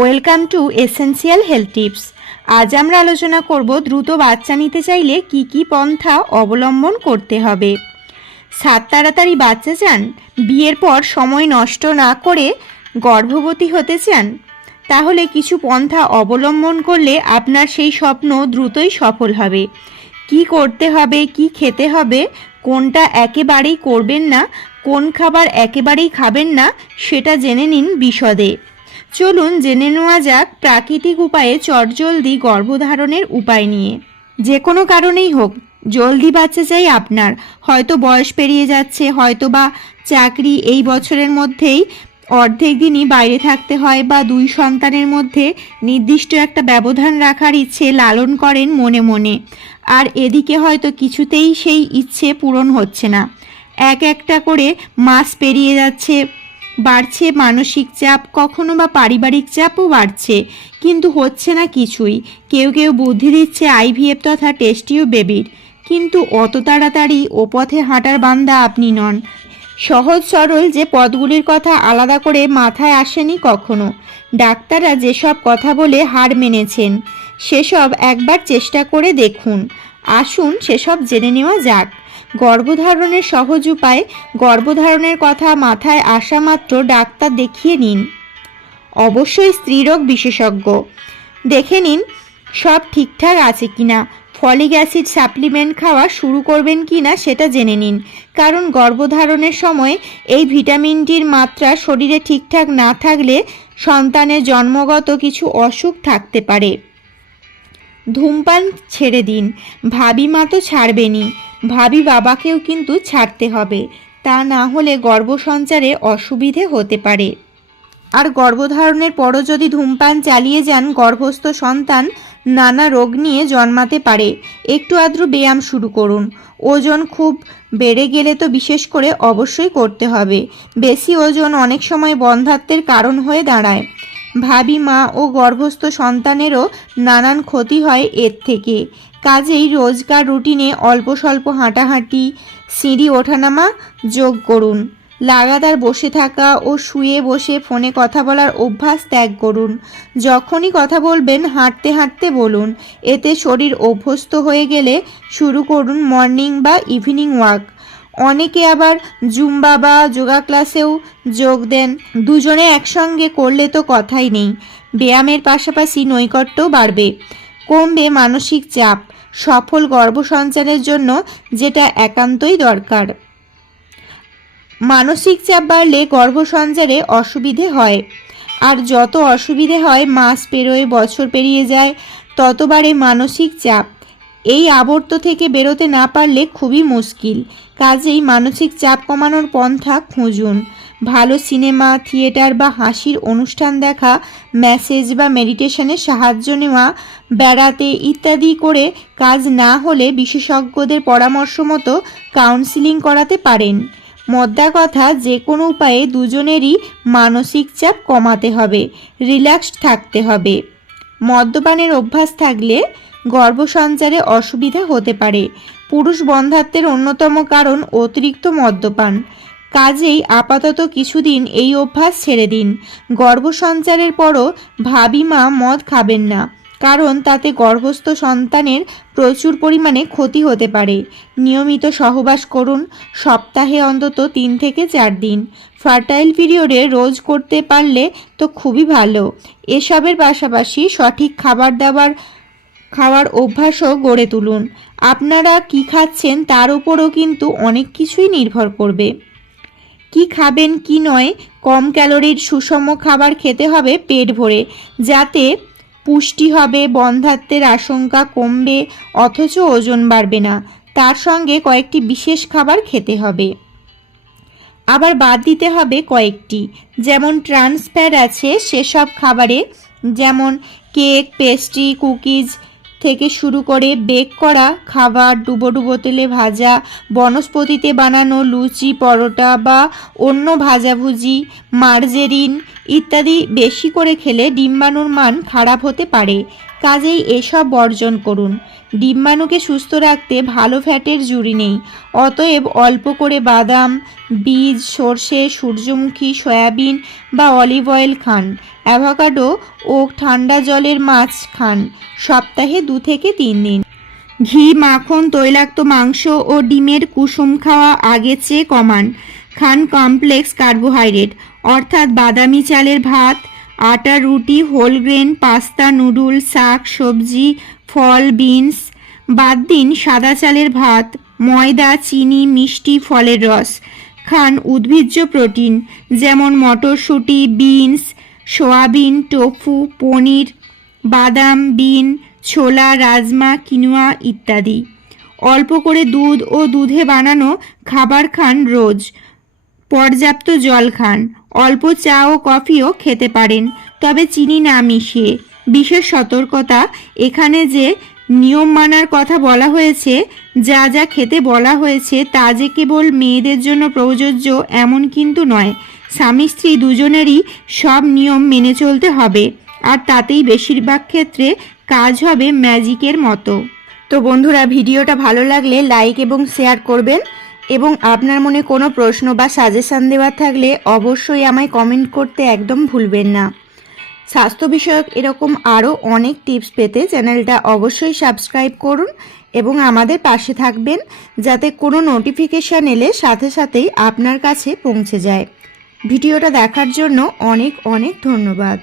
Welcome to essential health tips আজ আমরা আলোচনা করব দ্রুত বাচ্চা নিতে চাইলে কি কি পন্থা অবলম্বন করতে হবে। সাত তাড়াতাড়ি বাচ্চা চান, বিয়ের পর সময় নষ্ট না করে গর্ভবতী হতে চান, তাহলে কিছু পন্থা অবলম্বন করলে আপনার সেই স্বপ্ন দ্রুতই সফল হবে। কি করতে হবে, কি খেতে হবে, কোনটা একেবারেই করবেন না, কোন খাবার একেবারেই খাবেন না, সেটা জেনে নিন বিশদে। চলুন জেনে নেওয়া যাক প্রাকৃতিক উপায়ে চটজলদি গর্ভধারণের উপায় নিয়ে। যে কোনো কারণেই হোক, জলদি বাচ্চা চাই আপনার। হয়তো বয়স পেরিয়ে যাচ্ছে হয়তো বা চাকরি এই বছরের মধ্যেই অর্ধেক দিনই বাইরে থাকতে হয় বা দুই সন্তানের মধ্যে নির্দিষ্ট একটা ব্যবধান রাখার ইচ্ছে লালন করেন মনে মনে। আর এদিকে হয়তো কিছুতেই সেই ইচ্ছে পূরণ হচ্ছে না। এক একটা করে মাস পেরিয়ে যাচ্ছে বাড়ছে মানসিক চাপ, কখনো বা পারিবারিক চাপও বাড়ছে, কিন্তু হচ্ছে না কিছুই। কেউ কেউ বুদ্ধি দিচ্ছে আইভিএফ তথা টেস্টিও বেবির। কিন্তু অত তাড়াতাড়ি ও পথে হাঁটার বান্দা আপনি নন। সহজ সরল যে পদগুলির কথা আলাদা করে মাথায় আসেনি কখনো। ডাক্তাররা যেসব কথা বলে হার মেনেছেন, সেসব একবার চেষ্টা করে দেখুন। আসুন সেসব জেনে নেওয়া যাক। গর্ভধারণের সহজ উপায়, গর্ভধারণের কথা মাথায় আসা মাত্র ডাক্তার দেখিয়ে নিন। অবশ্যই স্ত্রীরোগ বিশেষজ্ঞ। দেখে নিন, সব ঠিকঠাক আছে কিনা, ফলিক অ্যাসিড সাপ্লিমেন্ট খাওয়া শুরু করবেন কি না সেটা জেনে নিন। কারণ গর্ভধারণের সময় এই ভিটামিনটির মাত্রা শরীরে ঠিকঠাক না থাকলে সন্তানের জন্মগত কিছু অসুখ থাকতে পারে। ধূমপান ছেড়ে দিন। ভাবি মা তো ছাড়বেনই। ভাবি বাবাকেও কিন্তু ছাড়তে হবে। তা না হলে গর্ভসঞ্চারে অসুবিধে হতে পারে। আর গর্ভধারণের পরও যদি ধূমপান চালিয়ে যান গর্ভস্থ সন্তান, নানা রোগ নিয়ে জন্মাতে পারে। একটু আদ্র ব্যায়াম শুরু করুন। ওজন খুব বেড়ে গেলে তো বিশেষ করে অবশ্যই করতে হবে। বেশি ওজন অনেক সময় বন্ধাত্বের কারণ হয়ে দাঁড়ায়। ভাবি মা ও গর্ভস্থ সন্তানেরও নানান ক্ষতি হয় এর থেকে। কাজেই রোজকার রুটিনে অল্প স্বল্প হাঁটাহাঁটি, সিঁড়ি ওঠানামা যোগ করুন। লাগাতার বসে থাকা ও শুয়ে বসে ফোনে কথা বলার অভ্যাস ত্যাগ করুন। যখনই কথা বলবেন, হাঁটতে হাঁটতে বলুন। এতে শরীর অভ্যস্ত হয়ে গেলে শুরু করুন মর্নিং বা ইভিনিং ওয়াক। অনেকে আবার জুম্বা বা যোগা ক্লাসেও যোগ দেন। দুজনে একসঙ্গে করলে তো কথাই নেই। ব্যায়ামের পাশাপাশি নৈকট্যও বাড়বে। কমবে মানসিক চাপ। সফল গর্ভসঞ্চারের জন্য যেটা একান্তই দরকার। মানসিক চাপ বাড়লে গর্ভসঞ্চারে অসুবিধে হয়। আর যত অসুবিধে হয়, মাস পেরোয়, বছর পেরিয়ে যায়, ততবারে মানসিক চাপ। এই আবর্ত থেকে বেরোতে না পারলে খুবই মুশকিল। কাজেই মানসিক চাপ কমানোর পন্থা খুঁজুন। ভালো সিনেমা, থিয়েটার বা হাসির অনুষ্ঠান দেখা, মেসেজ বা মেডিটেশনের সাহায্য নেওয়া, বেড়াতে ইত্যাদি করে কাজ না হলে বিশেষজ্ঞদের পরামর্শ মতো কাউন্সিলিং করাতে পারেন। মদ্দা কথা, যে কোনো উপায়ে দুজনেরই মানসিক চাপ কমাতে হবে, রিল্যাক্সড থাকতে হবে। মদ্যপানের অভ্যাস থাকলে গর্ভসঞ্চারে অসুবিধা হতে পারে। পুরুষ বন্ধাত্বের অন্যতম কারণ অতিরিক্ত মদ্যপান। কাজেই আপাতত কিছুদিন এই অভ্যাস ছেড়ে দিন। গর্ভসঞ্চারের পরও ভাবি মা মদ খাবেন না, কারণ তাতে গর্ভস্থ সন্তানের প্রচুর পরিমাণে ক্ষতি হতে পারে। নিয়মিত সহবাস করুন, সপ্তাহে অন্তত তিন থেকে চার দিন। ফার্টাইল পিরিয়ডে রোজ করতে পারলে তো খুবই ভালো। এসবের পাশাপাশি সঠিক খাবার দাবার খাওয়ার অভ্যাসও গড়ে তুলুন। আপনারা কি খাচ্ছেন তার উপরও কিন্তু অনেক কিছুই নির্ভর করবে। কি খাবেন, কি নয়, কম ক্যালোরির সুষম খাবার খেতে হবে পেট ভরে, যাতে পুষ্টি হবে, বন্ধাত্বের আশঙ্কা কমবে, অথচ ওজন বাড়বে না। তার সঙ্গে কয়েকটি বিশেষ খাবার খেতে হবে। আবার বাদ দিতে হবে কয়েকটি, যেমন ট্রান্সফ্যাট আছে সেসব খাবারে, যেমন কেক, পেস্ট্রি, কুকিজ থেকে শুরু করে বেক করা খাবার ডুবো ডুবো তেলে ভাজা, বনস্পতিতে বানানো লুচি, পরোটা বা অন্য ভাজাভুজি, মার্জেরিন ইত্যাদি বেশি করে খেলে ডিম্বাণুর মান খারাপ হতে পারে। কাজেই এসব বর্জন করুন। ডিম্বাণুকে সুস্থ রাখতে ভালো ফ্যাটের জুড়ি নেই। অতএব অল্প করে বাদাম, বীজ, সর্ষে, সূর্যমুখী, সয়াবিন বা অলিভ অয়েল খান। অ্যাভোকাডো ও ঠান্ডা জলের মাছ খান। সপ্তাহে দু থেকে তিন দিন। ঘি, মাখন, তৈলাক্ত মাংস ও ডিমের কুসুম খাওয়া আগের চেয়ে কমান। খান কমপ্লেক্স কার্বোহাইড্রেট, অর্থাৎ বাদামি চালের ভাত আটা রুটি, হোল গ্রেন, পাস্তা, নুডল, শাক, সবজি, ফল, বিনস। বাদ দিন সাদা চালের ভাত, ময়দা, চিনি, মিষ্টি, ফলের রস। খান উদ্ভিজ্জ প্রোটিন, যেমন মটরশুঁটি, বিনস, সোয়াবিন, টোফু, পনির, বাদাম, বিন, ছোলা, রাজমা, কিনোয়া ইত্যাদি। অল্প করে দুধ ও দুধে বানানো খাবার খান রোজ। পর্যাপ্ত জল খান। অল্প চা ও কফিও খেতে পারেন, তবে চিনি না মিশিয়ে। বিশেষ সতর্কতা এখানে যে নিয়ম মানার কথা বলা হয়েছে, যা যা খেতে বলা হয়েছে তা যে কেবল মেয়েদের জন্য প্রযোজ্য এমন কিন্তু নয়। স্বামী স্ত্রী দুজনেরই সব নিয়ম মেনে চলতে হবে, আর তাতেই বেশিরভাগ ক্ষেত্রে কাজ হবে ম্যাজিকের মতো। তো বন্ধুরা, ভিডিওটা ভালো লাগলে লাইক এবং শেয়ার করবেন। এবং আপনার মনে কোনো প্রশ্ন বা সাজেশান দেওয়ার থাকলে অবশ্যই আমায় কমেন্ট করতে একদম ভুলবেন না। স্বাস্থ্য বিষয়ক এরকম আরও অনেক টিপস পেতে চ্যানেলটা অবশ্যই সাবস্ক্রাইব করুন এবং আমাদের পাশে থাকবেন যাতে কোনো নোটিফিকেশান এলে সাথে সাথেই আপনার কাছে পৌঁছে যায়। ভিডিওটা দেখার জন্য অনেক অনেক ধন্যবাদ।